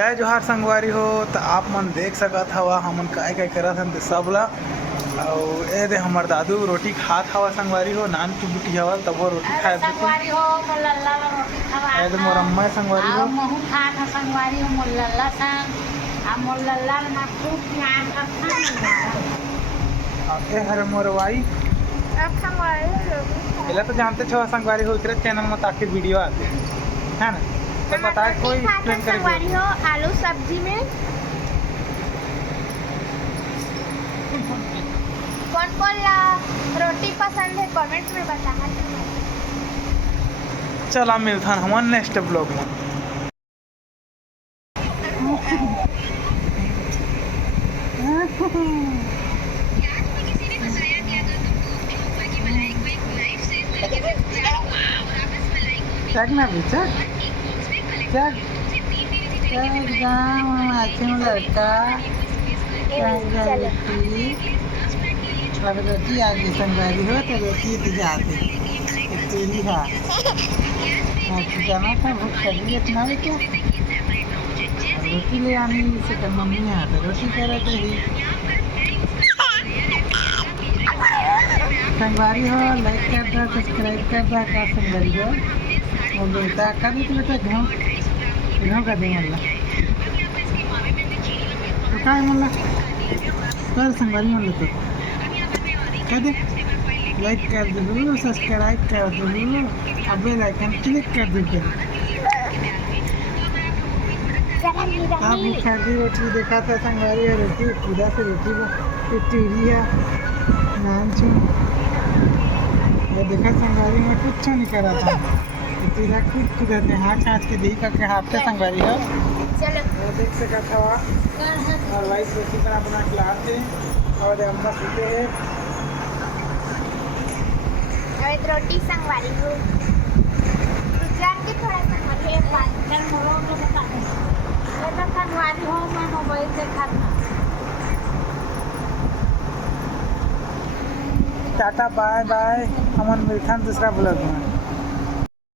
जय जोहार संगवारी हो। तो आप मन देख सकत हवा हमन काय काय करत हन सब ला। और ए दे हमर दादू रोटी खात हवा संगवारी हो। नान की बुटी हवा तब वो रोटी खाए संगवारी हो मोलल्ला ला रोटी खवा ए दे मोर अम्मा संगवारी हो। महू खात ह संगवारी हो मोलल्ला संग आ मोलल्ला मा खूब प्यार करता ए हर मोर वाई अब संगवारी हो एला तो जानते छो संगवारी हो इतरे चैनल में ताकि वीडियो आते है ना। तो बताए कोई एक्सप्लेन करे संगवारी हो आलू सब्जी में कौन कौन ला रोटी पसंद है कमेंट में बताना। चला मिलता हमन नेक्स्ट ब्लॉग में। चक ना भी चक चक गाँव में लड़का अब रोटी आ गई संगवारी हो तो रोटी दी जाती तेरी हा जाना था भूख कर रही इतना भी क्या रोटी ले आनी से कर मम्मी यहाँ पे रोटी कर रहे थे संगवारी हो। लाइक कर दो सब्सक्राइब कर दो का संगवारी हो और बेटा कर दी तो बेटा घाव कर देंगे अल्लाह तो क्या मल्ला कर संगवारी मन तो कर दे लाइक कर दो सब्सक्राइब कर दो अब बेल आइकन क्लिक कर दो। आप खाती रोटी देखा था संगवारी है रोटी पूजा से रोटी टीरी है नान छू ये देखा संगवारी में कुछ नहीं करा था तीरा खुद खुद हाथ कांच के दी करके हाथ संगवारी है वो देख सका था और वाइस रोटी बना बना खिलाते और अम्मा सूते है रोटी संगवारी हो गुजरात की थोड़ा संगवारी है बात मोरो को बता दे तो संगवारी हो मैं मोबाइल से खाता। टाटा बाय बाय हमन मिलथन दूसरा ब्लॉग में।